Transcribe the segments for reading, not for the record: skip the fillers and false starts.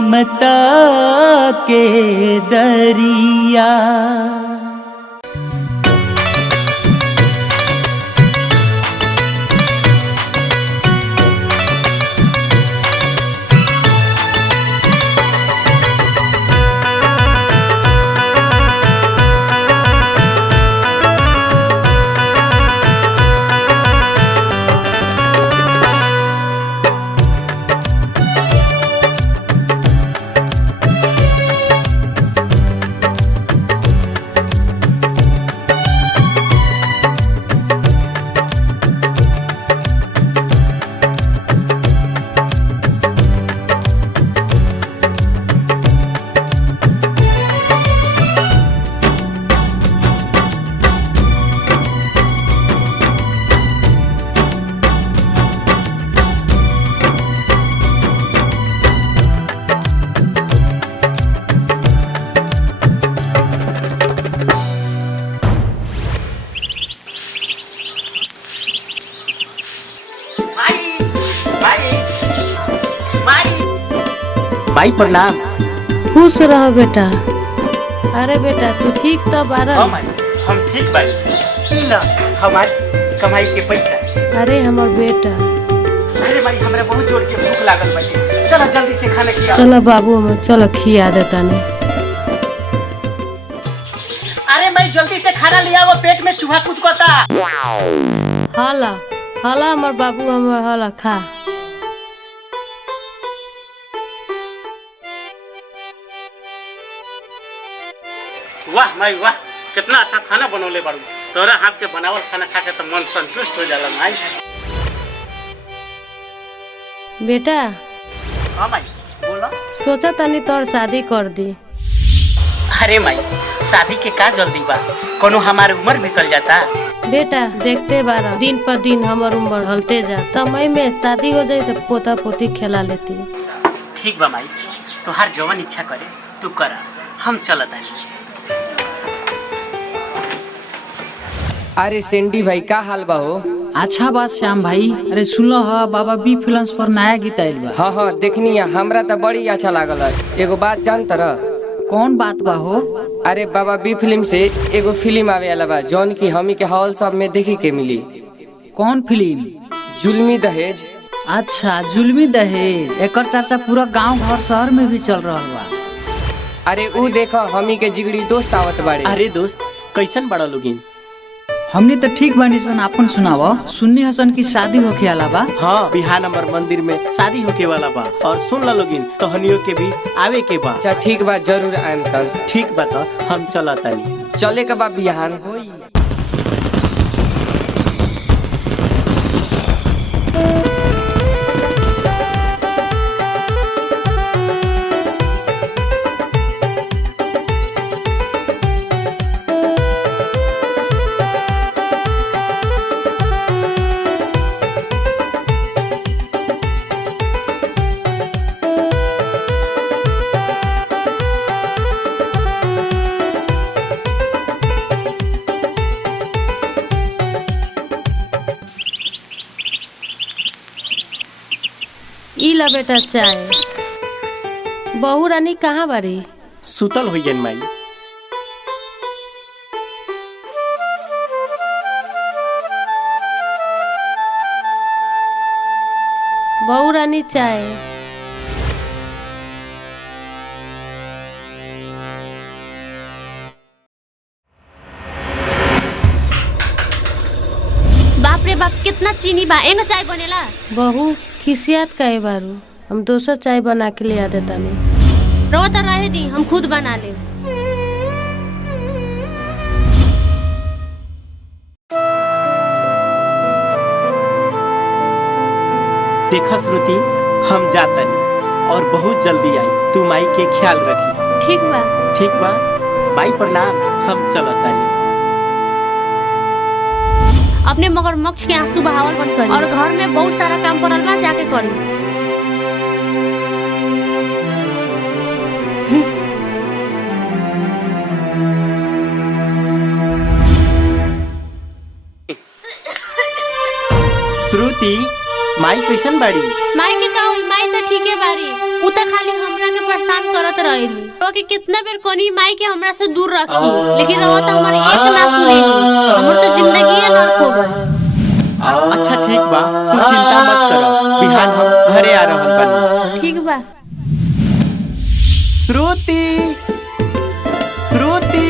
ममता के दरिया। भाई प्रणाम। खुश रहो बेटा। अरे बेटा तू ठीक तो बारा? हाँ माई, हम ठीक बानी। ला हमारी कमाई के पैसा। अरे हमर बेटा। अरे भाई हमरा बहुत जोर के भूख लागल बाटे, चलो जल्दी से खाना खिया। चलो बाबू हम चलो खिया देता ने। अरे भाई जल्दी से खाना लिया, वो पेट में चूहा कुदकता। हाला हाला हमर बाबू हमर हाला खा। वाह माई वाह, कितना अच्छा खाना बनौले बाड़ू। तोरा हाथ के बनावल खाना खा के तो मन संतुष्ट हो जाला माई। बेटा हाँ माई बोलो। सोचा तनी तोर शादी कर दी। अरे माई शादी के का जल्दी बा, कोनो हमारे उम्र बीतल जाता। बेटा देखते बारा दिन पर दिन हमार उम्र बढ़ते जा, समय में शादी हो जाए तो पोता पोती खेला लेती। ठीक बा माई, तोहार जवन इच्छा करे तू करा, हम चलत आनी। अरे सेंडी भाई का हाल बा हो? अच्छा बात श्याम भाई। अरे सुनो हा बाबा बी फिल्म्स पर नया गीत आइल बा। हाँ देखनी है, हमरा तो बड़ी अच्छा लागल है। एगो बात जानत रह? कौन बात बा हो? अरे बाबा बी फिल्म से एगो फिल्म आवे वाला बा, जौन की हमी के हॉल सब में देखे के मिली। कौन फिल्म? जुल्मी दहेज। अच्छा जुल्मी दहेज, एकर चर्चा पूरा गांव घर शहर में भी चल रहा बा। अरे ऊ देखो हमी के जिगड़ी दोस्त आवत बाड़े। अरे दोस्त कैसन बड़ा लोगिन? हमने तो ठीक बानी सन, आपन सुनाव। सुन्नी हसन की शादी होके वाला बा। हाँ बिहार नंबर मंदिर में शादी होके वाला बा, और सुन ला लोगिन तोहनियों के भी आवे के बा। अच्छा ठीक बा, जरूर आएम सन। ठीक बा तो हम चलत आनी। चले के बा बिहान। ई ला बेटा चाय। बहू रानी कहाँ बारी? सुतल होइयन माई। बहू रानी चाय। बाप रे बाप कितना चीनी बा, एमे चाय बनेला? बहू खिसियात काहे बारू? हम दोसर चाय बना के ले आ देता ने। रहो तो रहे दी, हम खुद बना ले। देखा श्रुति, हम जातनी और बहुत जल्दी आई। तू माई के ख्याल रखी। ठीक बा। ठीक बा माई प्रणाम, हम चलतानी। अपने मगरमच्छ के आंसू बहावल बंद करी, और घर में बहुत सारा काम पड़ल बा, जाके करी। श्रुति माई कैसन बाड़ी? माई के का हुई, माई तो ठीके बारी। उ त खाली हमरा के परेशान करत रहेली। तो कि कितना बेर कोनी माई के हमरा से दूर रखी, लेकिन रवा तो हमर एक ना सुनेली। हमर तो जिंदगी नरक हो गई। अच्छा ठीक बा, तू चिंता मत कर, बिहान हम घरे आ रहल बानी। ठीक बा। श्रुति श्रुति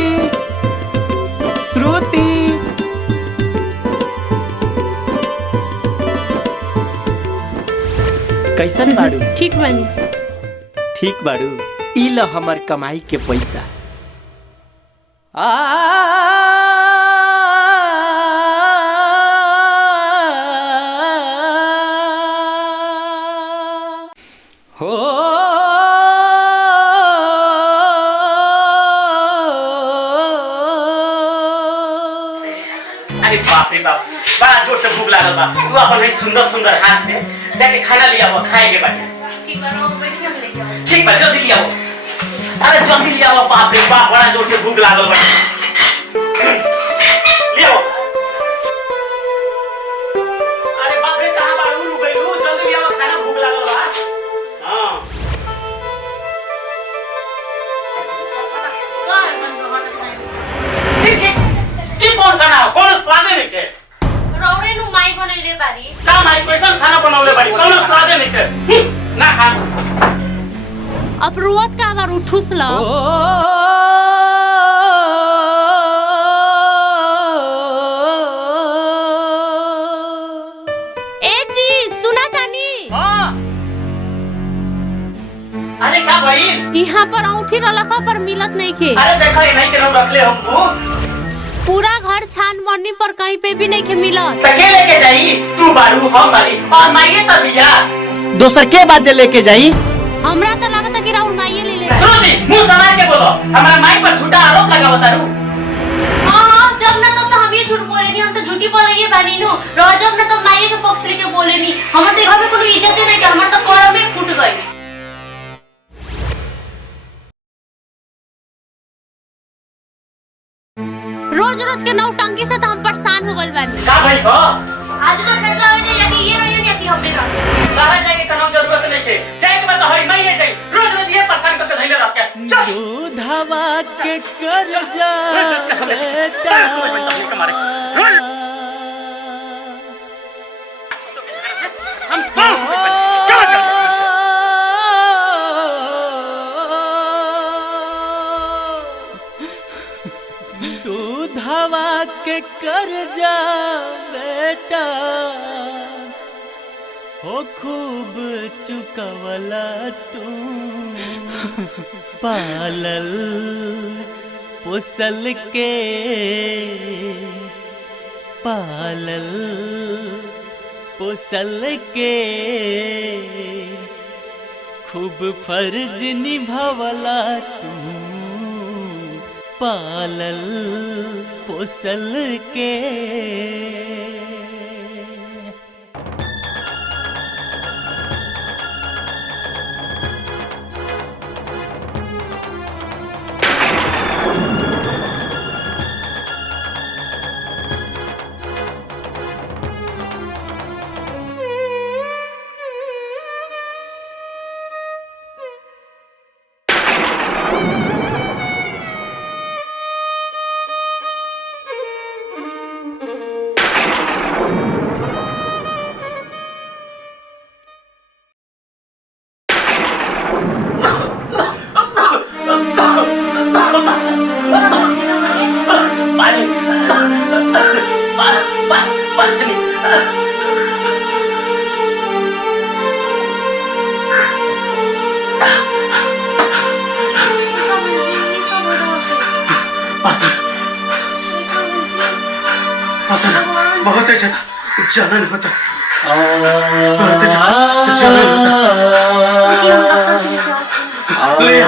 श्रुति कैसन बाड़ू? ठीक बानी। ठीक बाड़ू, ई ल हमर कमाई के पैसा। हो अरे बाप रे बाप, बड़ा जोर से भूख लागल बा। तू अपन है सुंदर सुंदर हाथ से जाके खाना लिया वो खाए के बाटे। ठीक बा, रोक बैठ के हम लेके आओ। ठीक बा, जल्दी लिया वो। अरे जल्दी लिया वो, बाप रे बाप, बड़ा जोर से भूख लागल बा। लिया वो। अरे बाप रे, कहां बाड़ू रुक गई? जल्दी लिया वो, खाना भूख लागल बा। हां। ठीक ठीक। ई कौन खाना हो? कौन स्वादे नहीं के? रौरे नु माई बनैले बारी। का माई कैसन खाना बनौले बाड़ी? कौन स्वादे नहीं के? ना खा। अब रुवत का बार उठुस ल। ए जी सुना तानी? हां। अरे का भाई? यहाँ पर औंठी रलखा पर मिलत नहीं खे। अरे देखा ये नहीं के हम रख ले हमको। पूरा घर छान मरनी पर कहीं पे भी नहीं खे मिलत। त के लेके जाई? तू बारू, हम बारी और माईए त बिया। दोसर के बात लेके जाई? हमरा तो लागत कि राउर माईए ले ले। श्रुति, मुंह संभाल के बोलो। हमारा माई पर झूठा आरोप लगा बतारू। हां जब ना तो हम ये झूठ बोले नहीं, हम तो झूठी बोले ये बानी नु। रो जब ना तो माईए के पक्ष लेके बोले नहीं। हमर तो घर में कोनो इज्जत नहीं के, हमर तो कोरा में फूट गई। रोज रोज के नौटंकी से तो हम परेशान हो गइल बानी। का भाई को? आज तो फैसला हो जाए कि ये रहिए कि हमने रह। सारा जाके कनो जरूरत नहीं के। जाए के बात होई नहीं है जाई। रोज रोज ये परेशान करके धइले रख के। चल। दूधवा के कर जा बेटा। हम चल चल। दूधवा के कर जा बेटा, हो खूब चुकवला तू, पालल पोसल के, पालल पोसल के, खूब फर्ज निभावला तू, पालल पोसल के। बहुत अच्छा जलन होता, बहुत अच्छा जलन होता। ले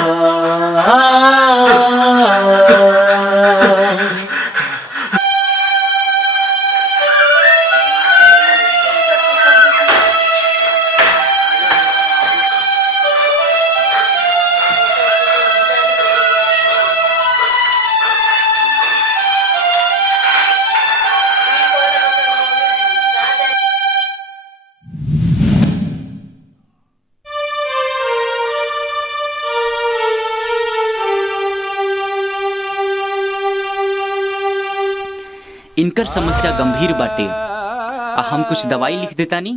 इनकर समस्या गंभीर बाटे। हम कुछ दवाई लिख देतानी,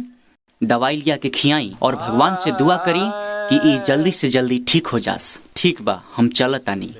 दवाई लिया के खियाई और भगवान से दुआ करी कि ये जल्दी से जल्दी ठीक हो जास। ठीक बा, हम चलतानी।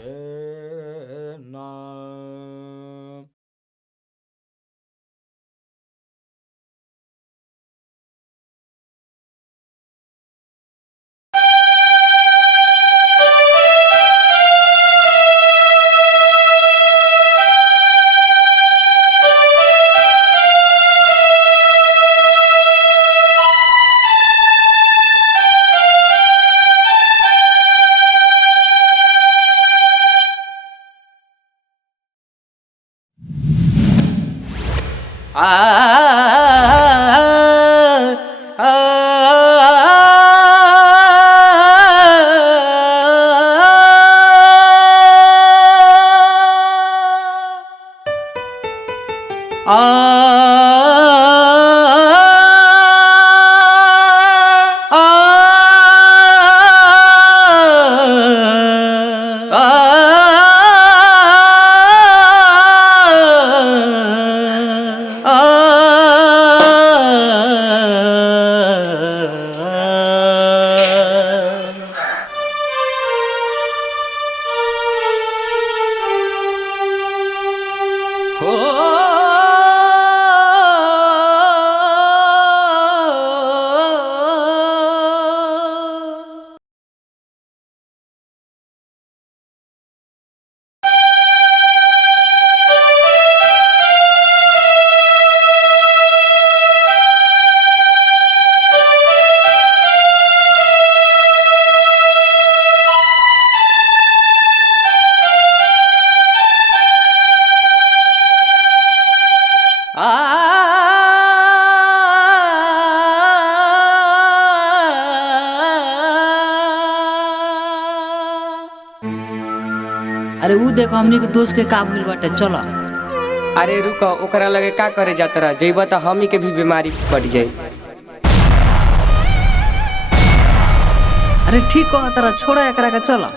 अरे वो देखो हमनी के दोस्त के का भूल बाटे, चलो। अरे रुको, ओकरा लगे का करे जात रहा, जइबा तो हमी के भी बीमारी पड़ जाई। अरे ठीक हो तारा, छोड़ा एकरा के, चलो।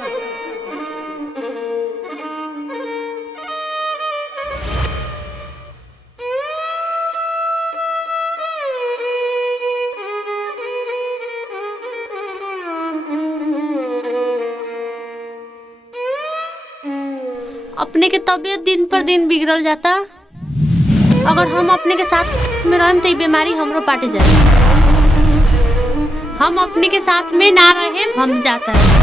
अपने के तबीयत दिन पर दिन बिगड़ल जाता। अगर हम अपने के साथ में रहें तो ये बीमारी हमरो पाटे जाए। हम अपने के साथ में ना रहे, हम जाता है।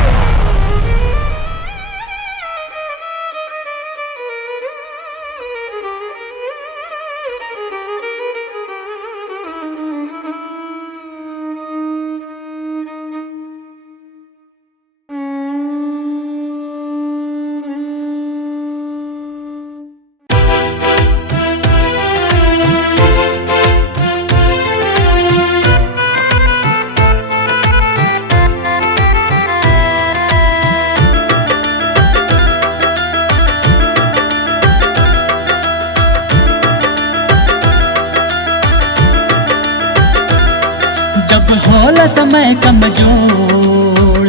होला समय कमजोर,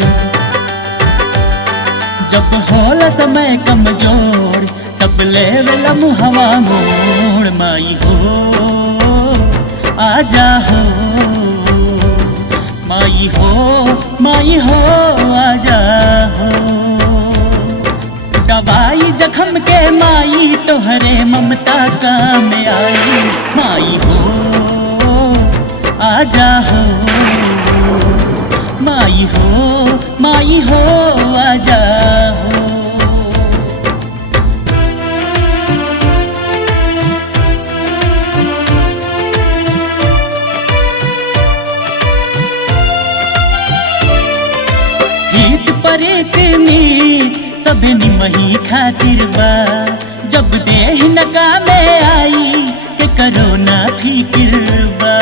जब होला समय कमजोर, सब लेवेला मुहवा मोड़। माई हो आजा हो, माई हो, माई हो आजा हो। दवाई जख्म के माई तोहरे ममता काम आई। माई हो आजा हो, माई हो, माई हो आजा हो। हित परेत मीत सब निमही खातिर बा। जब देह नका में आई के करोना फिकिर बा।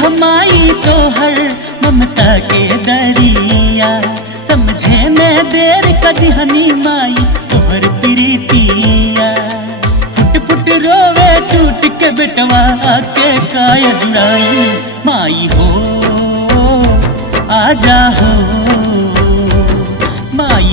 हमारी तो हर ममता के दरिया, समझे में देर कदिहनी माई तोहर प्रीतिया। फुट फुट रोवे टूट के बेटवा आके काय जुड़ाई। माई हो आजा हो, माई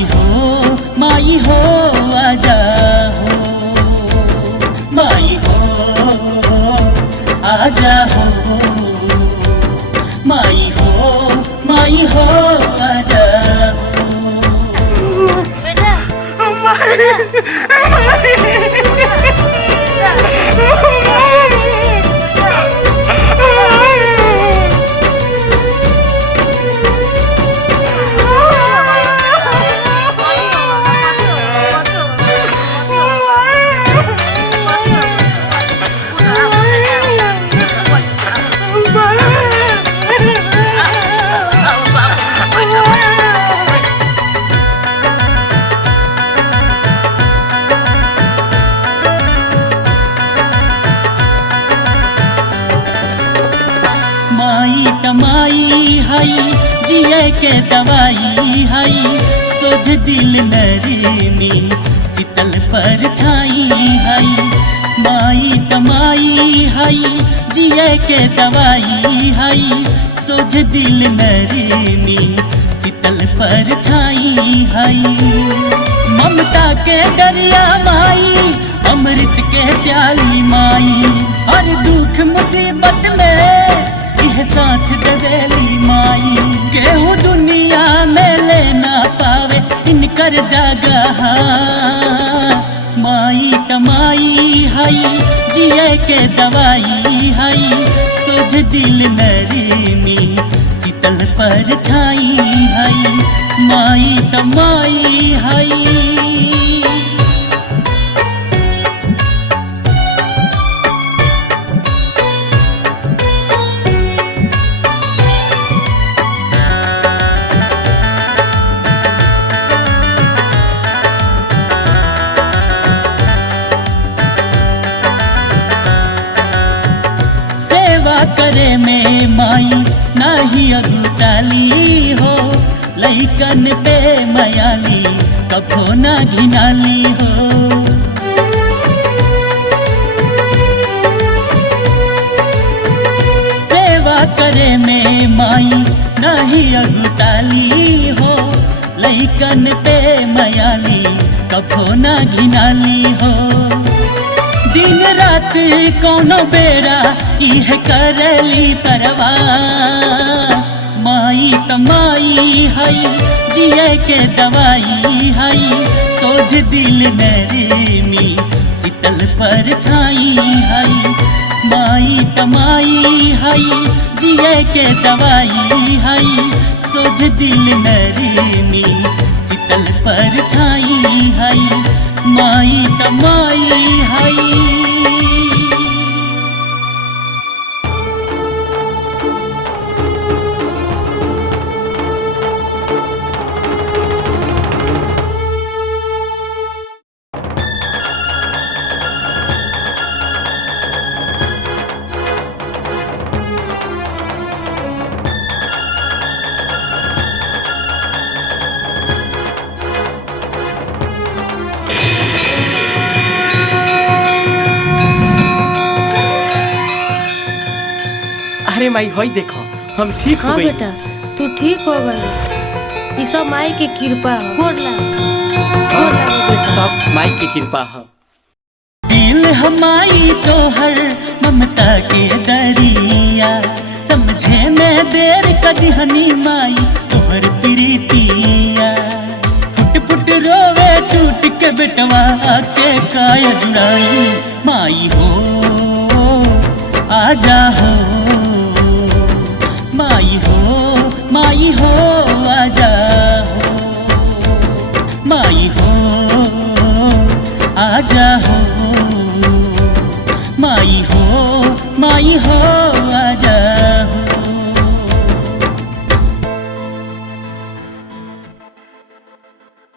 के दवाई हई सोझ दिल नरमी शीतल पर छाई हई माई तमाई हई जिए के दवाई हई सोझ दिल नरमी शीतल पर छाई हई ममता के दरिया माई अमृत के प्याली माई हर दुख मुसीबत में यह साथ देवेली माई केहू दुनिया में लेना पावे इनकर जगह माई तमाई हई जिए के दवाई हई सोझ दिल नरमी शीतल पर छाई हई माई तमाई हई। करे में माई नाही अगुटाली हो लइकन पे मयाली कखो ना घिनाली हो सेवा करे में माई नाही अगुटाली हो लइकन पे मयाली कखो ना घिनाली हो दिन रात कौनो बेरा इह करली परवाह माई तमाई हई जिए के दवाई हई सोझ दिल नरमी शीतल पर छाई हई माई तमाई हई जिए के दवाई हई सोझ दिल नरमी शीतल पर छाई हई माई तमाई हई। अरे माई होई देखो हम ठीक हो हाँ गई। बेटा तू ठीक हो गई। ई सब माई के कृपा हो। गोर लाग बेटा। सब माई की कृपा है। दिल हमारी तो हर ममता के दरिया समझे में देर कदी हनी माई तोहर प्रीतिया फुट फुट रोवे टूट के बेटवा के काय जुड़ाई माई हो आजा हो माई हो